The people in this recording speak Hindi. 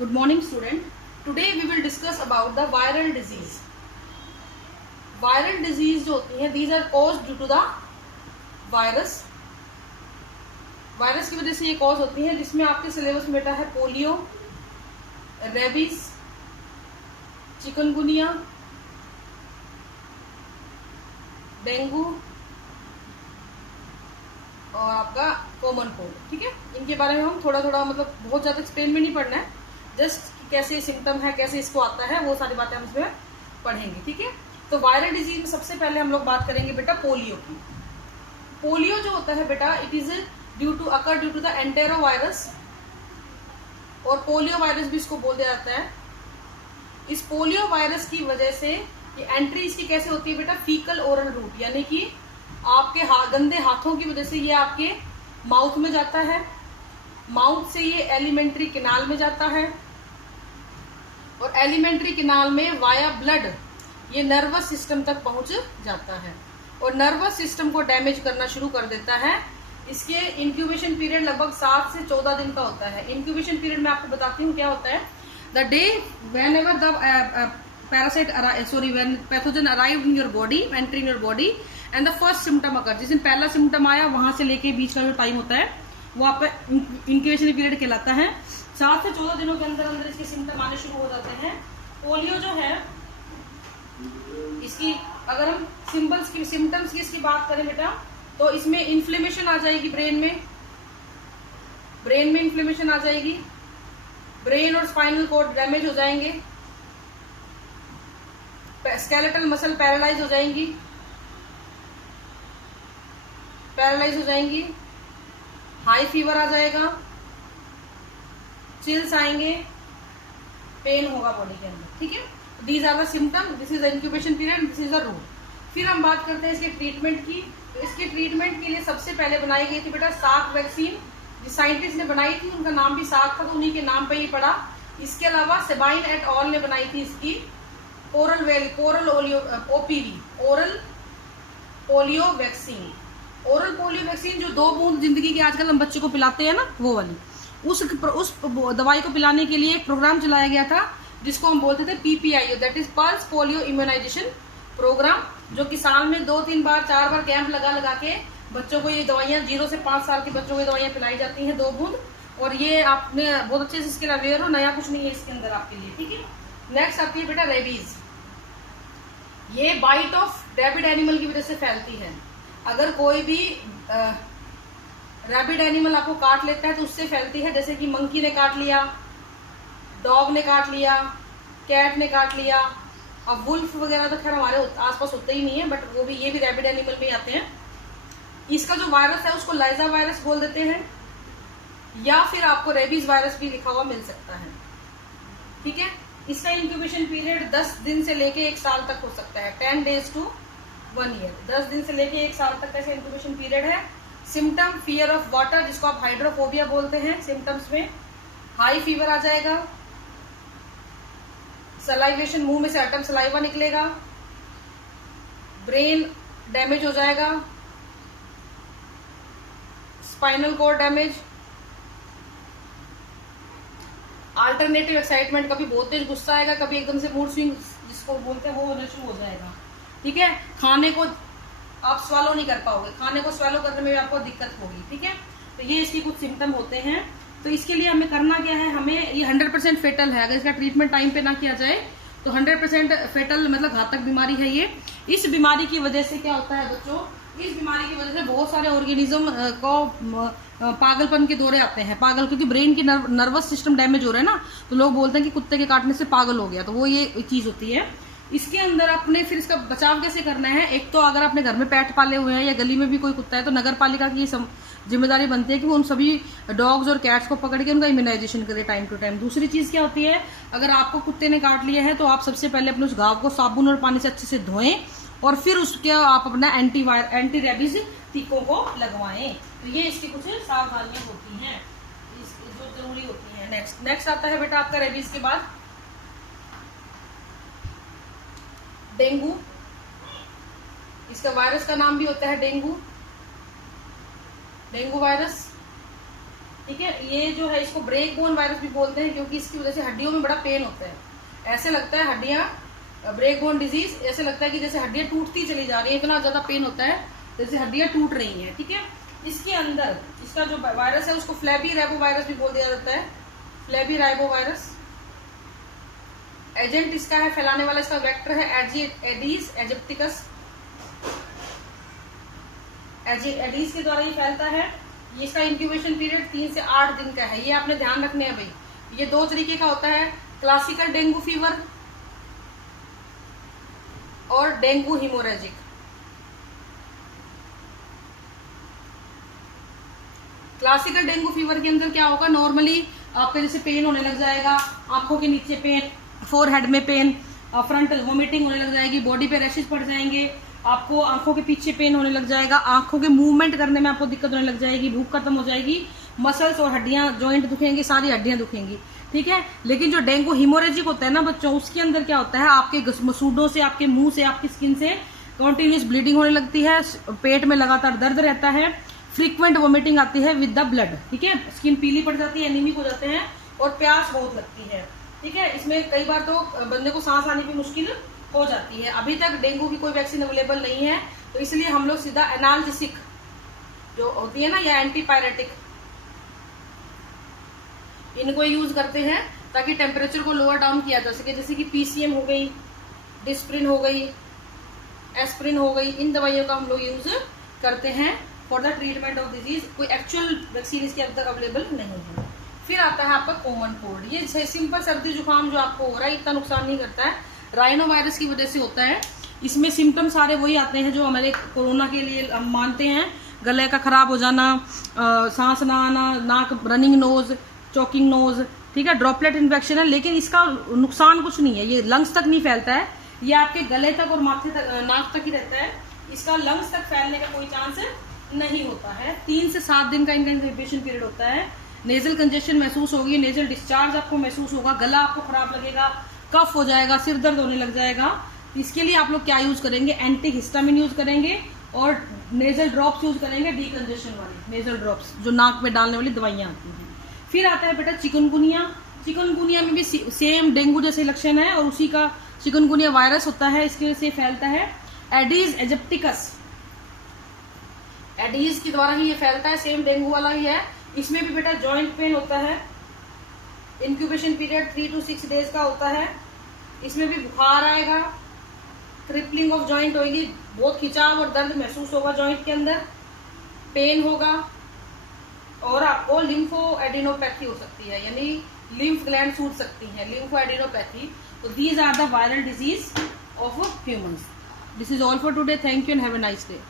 Good morning, student. Today we will discuss about the viral disease. Viral disease जो होती है, these are caused due to the virus. Virus की वजह से ये कॉज होती है, जिसमें आपके सिलेबस में बेटा है पोलियो, रेबीज, चिकनगुनिया, डेंगू और आपका कॉमन कोल्ड. ठीक है, इनके बारे में हम थोड़ा थोड़ा मतलब बहुत ज्यादा एक्सप्लेन में नहीं पढ़ना है, जस्ट कैसे सिम्टम है, कैसे इसको आता है, वो सारी बातें हम इसमें पढ़ेंगे. ठीक है, तो वायरल डिजीज में सबसे पहले हम लोग बात करेंगे बेटा पोलियो की. पोलियो जो होता है बेटा, it is due to the enterovirus, और पोलियो वायरस भी इसको बोला जाता है. इस पोलियो वायरस की वजह से ये एंट्री इसकी कैसे होती है बेटा, फीकल ओरल रूट, यानी कि आपके गंदे हाथों की वजह से ये आपके माउथ में जाता है, माउथ से ये एलिमेंट्री कैनाल में जाता है, और एलिमेंट्री कैनाल में वाया ब्लड ये नर्वस सिस्टम तक पहुंच जाता है, और नर्वस सिस्टम को डैमेज करना शुरू कर देता है. इसके इंक्यूबेशन पीरियड लगभग 7 से 14 दिन का होता है. इंक्यूबेशन पीरियड में आपको बताती हूँ क्या होता है. The day when ever the when pathogen arrived in your body, enter in your body, and the first symptom occur, जिस दिन पहला सिम्टम आया वहां से लेके बीच का जो टाइम होता है वो आपका इंक्यूबेशन पीरियड कहलाता है. 7 से 14 दिनों के अंदर अंदर इसके सिम्टम आने शुरू हो जाते हैं. पोलियो जो है, इसकी अगर हम सिम्टम्स की इसकी बात करें बेटा, तो इसमें इन्फ्लेमेशन आ जाएगी ब्रेन में इन्फ्लेमेशन आ जाएगी, ब्रेन और स्पाइनल कॉर्ड डैमेज हो जाएंगे, स्केलेटल मसल पैरालाइज हो जाएंगी, हाई फीवर आ जाएगा, चिल्स आएंगे, पेन होगा बॉडी के अंदर. ठीक है, these are the symptom, this is the incubation period, this is the route. फिर हम बात करते हैं इसके ट्रीटमेंट की. तो इसके ट्रीटमेंट के लिए सबसे पहले बनाई गई थी बेटा साक वैक्सीन. जिस साइंटिस्ट ने बनाई थी उनका नाम भी साक था, तो उन्हीं के नाम पे ही पड़ा. इसके अलावा सेबाइन एट ऑल ने बनाई थी इसकी ओरल पोलियो वैक्सीन, जो 2 बूंद जिंदगी की आजकल हम बच्चे को पिलाते हैं ना, वो वाली. उस दवाई को पिलाने के लिए एक प्रोग्राम चलाया गया था जिसको हम बोलते थे PPIO, that is pulse polio immunisation programme, जो कि साल में 2-3 बार 4 बार कैंप लगा के बच्चों को ये दवाइयां, 0 से 5 साल के बच्चों को ये दवाइयां पिलाई जाती हैं 2 बूंद. और ये आपने बहुत अच्छे से इसके अवेयर हो, नया कुछ नहीं है इसके अंदर आपके लिए. ठीक है, नेक्स्ट आती है बेटा रेबीज. ये बाइट ऑफ रैबिड एनिमल की वजह से फैलती है. अगर कोई भी रैबिड एनिमल आपको काट लेता है तो उससे फैलती है, जैसे कि मंकी ने काट लिया, डॉग ने काट लिया, कैट ने काट लिया. अब वुल्फ वगैरह तो खैर हमारे आसपास होते ही नहीं है, बट वो भी, ये भी रैबिड एनिमल में आते हैं. इसका जो वायरस है उसको लाइजा वायरस बोल देते हैं, या फिर आपको रेबीज वायरस भी लिखा हुआ मिल सकता है. ठीक है, इसका इंक्यूबेशन पीरियड 10 दिन से लेके 1 साल तक हो सकता है, 10 days to 1 year. 10 दिन से लेके 1 साल तक का इसका इंक्यूबेशन पीरियड है. सिम्टम फियर ऑफ वाटर, जिसको आप हाइड्रोफोबिया बोलते हैं. सिम्टम्स में हाई फीवर आ जाएगा, सलाइवेशन, मुंह में से अटम सलाइवा निकलेगा, ब्रेन डैमेज हो जाएगा, spinal cord damage, alternative excitement, कभी बहुत तेज गुस्सा आएगा, कभी एकदम से मूड स्विंग जिसको बोलते हैं वो होना शुरू हो जाएगा. ठीक है, खाने को आप स्वैलो नहीं कर पाओगे, खाने को स्वैलो करने में भी आपको दिक्कत होगी. ठीक है, तो ये इसके कुछ सिम्टम होते हैं. तो इसके लिए हमें करना क्या है, हमें ये 100% फेटल है. अगर इसका ट्रीटमेंट टाइम पे ना किया जाए तो 100% फेटल मतलब घातक बीमारी है ये. इस बीमारी की वजह से क्या होता है बच्चों, इस बीमारी की वजह से बहुत सारे ऑर्गेनिज्म को पागलपन के दौरे आते हैं. पागल, क्योंकि ब्रेन की नर्वस सिस्टम डैमेज हो रहा है ना, तो लोग बोलते हैं कि कुत्ते के काटने से पागल हो गया, तो वो ये चीज होती है. इसके अंदर अपने फिर इसका बचाव कैसे करना है, एक तो अगर अपने घर में पेट पाले हुए हैं या गली में भी कोई कुत्ता है तो नगर पालिका की जिम्मेदारी बनती है कि वो उन सभी डॉग्स और कैट्स को पकड़ के उनका इम्यूनाइजेशन करे टाइम टू टाइम. दूसरी चीज क्या होती है, अगर आपको कुत्ते ने काट लिया है तो आप सबसे पहले अपने उस घाव को साबुन और पानी से अच्छे से धोएं, और फिर उसके आप अपना एंटी रेबीज टीकों को लगवाएं. तो ये इसकी कुछ सावधानियां होती हैं जो जरूरी होती हैं. नेक्स्ट आता है बेटा आपका रेबीज के बाद डेंगू. इसका वायरस का नाम भी होता है डेंगू वायरस. ठीक है, ये जो है इसको ब्रेक बोन वायरस भी बोलते हैं, क्योंकि इसकी वजह से हड्डियों में बड़ा पेन होता है। ऐसे लगता है हड्डियां, ब्रेक बोन डिजीज, ऐसे लगता है कि जैसे हड्डियां टूटती चली जा रही है, इतना ज्यादा पेन होता है जैसे हड्डियां टूट रही हैं। ठीक है, इसके अंदर इसका जो वायरस है उसको फ्लैबी राइबो वायरस भी बोल दिया जाता है, फ्लैबी राइबो वायरस। एजेंट इसका है, फैलाने वाला इसका वेक्टर है एडीज एजिप्टिकस, एडीज के द्वारा ये फैलता है। ये इसका इंक्यूबेशन पीरियड 3 से 8 दिन का है, ये आपने ध्यान रखने हैं भाई। ये 2 तरीके का होता है, क्लासिकल डेंगू फीवर और dengue haemorrhagic. Classical dengue fever के अंदर क्या होगा, नॉर्मली आपके जैसे पेन होने लग जाएगा, आंखों के नीचे पेन, फोरहेड में पेन, फ्रंट वोमिटिंग होने लग जाएगी, बॉडी पे रैशेज पड़ जाएंगे, आपको आंखों के पीछे पेन होने लग जाएगा, आंखों के मूवमेंट करने में आपको दिक्कत होने लग जाएगी, भूख खत्म हो जाएगी, मसल्स और हड्डियां, जॉइंट दुखेंगे, सारी हड्डियां दुखेंगी। ठीक है, लेकिन जो डेंगू हिमोरेजिक होता है ना बच्चों, उसके अंदर क्या होता है, आपके मसूडों से, आपके मुंह से, आपकी स्किन से कॉन्टिन्यूस ब्लीडिंग होने लगती है, पेट में लगातार दर्द रहता है, फ्रीक्वेंट वोमिटिंग आती है विद द ब्लड। ठीक है, स्किन पीली पड़ जाती है, एनीमिक हो जाते हैं और प्यास बहुत लगती है। ठीक है, इसमें कई बार तो बंदे को सांस आने की मुश्किल हो जाती है। अभी तक डेंगू की कोई वैक्सीन अवेलेबल नहीं है, तो इसलिए हम लोग सीधा एनाल्जेसिक जो होती है ना, या एंटीपायरेटिक, इनको यूज करते हैं ताकि टेम्परेचर को लोअर डाउन किया जा सके। जैसे कि पीसीएम हो गई, डिस्प्रिन हो गई, एस्प्रिन हो गई, इन दवाइयों का हम लोग यूज करते हैं for the treatment of disease. कोई एक्चुअल वैक्सीन इसके अब तक अवेलेबल नहीं है। फिर आता है आपका कॉमन कोल्ड, ये सिंपल सर्दी जुकाम जो आपको हो रहा है, इतना नुकसान नहीं करता है, राइनो वायरस की वजह से होता है। इसमें सिम्टम सारे वही आते हैं जो हमारे कोरोना के लिए हम मानते हैं, गले का खराब हो जाना, सांस ना आना, नाक रनिंग नोज, चोकिंग नोज। ठीक है, ड्रॉपलेट इन्फेक्शन है, लेकिन इसका नुकसान कुछ नहीं है, ये लंग्स तक नहीं फैलता है, ये आपके गले तक और माथे तक, नाक तक ही रहता है, इसका लंग्स तक फैलने का कोई चांस नहीं होता है। 3 से 7 दिन का इनका इंक्यूबेशन पीरियड होता है। नेजल कंजेशन महसूस होगी, नेजल डिस्चार्ज आपको महसूस होगा, गला आपको खराब लगेगा, कफ हो जाएगा, सिर दर्द होने लग जाएगा। इसके लिए आप लोग क्या यूज करेंगे, एंटी हिस्टामिन यूज करेंगे और नेजल ड्रॉप्स यूज करेंगे, डीकंजेशन वाली नेजल ड्रॉप्स जो नाक में डालने वाली दवाइयां आती हैं। फिर आता है बेटा चिकनगुनिया। चिकनगुनिया में भी सेम डेंगू जैसे लक्षण है और उसी का चिकनगुनिया वायरस होता है, इसकी वजह से फैलता है। एडीज एजिप्टिकस, एडीज के द्वारा ही ये फैलता है, सेम डेंगू वाला ही है। इसमें भी बेटा जॉइंट पेन होता है, इंक्यूबेशन पीरियड 3 to 6 डेज का होता है। इसमें भी बुखार आएगा, क्रिपलिंग ऑफ जॉइंट होगी, बहुत खिंचाव और दर्द महसूस होगा जॉइंट के अंदर, पेन होगा और आपको लिम्फो एडिनोपैथी हो सकती है, यानी लिम्फ ग्लैंड सूज सकती हैं, लिम्फो एडिनोपैथी। तो these are the viral disease of humans. This is all for today, thank you and have a nice day.